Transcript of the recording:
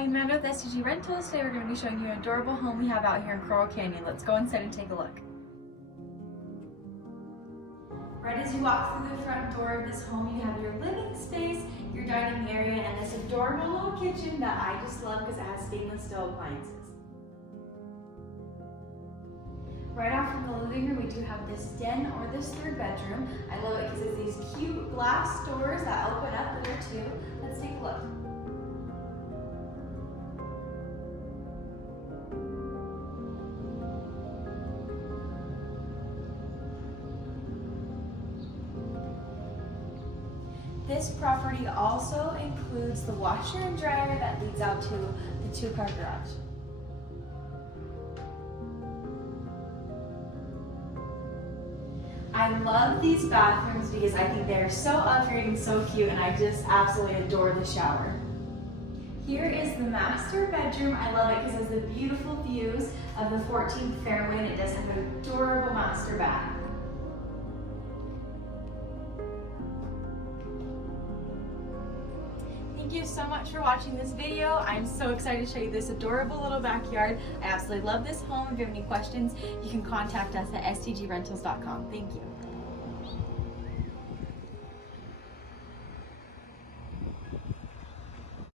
Hi, Amanda with STG Rentals. Today we're going to be showing you an adorable home we have out here in Coral Canyon. Let's go inside and take a look. Right as you walk through the front door of this home, you have your living space, your dining area, and this adorable little kitchen that I just love because it has stainless steel appliances. Right out from the living room, we do have this den or this third bedroom. I love it because it's these cute glass doors that open up there too. Let's take a look. This property also includes the washer and dryer that leads out to the two-car garage. I love these bathrooms because I think they're so upgraded and so cute, and I just absolutely adore the shower. Here is the master bedroom. I love it because it has the beautiful views of the 14th Fairway, and it does have an adorable master bath. Thank you so much for watching this video. I'm so excited to show you this adorable little backyard. I absolutely love this home. If you have any questions, you can contact us at stgrentals.com. Thank you.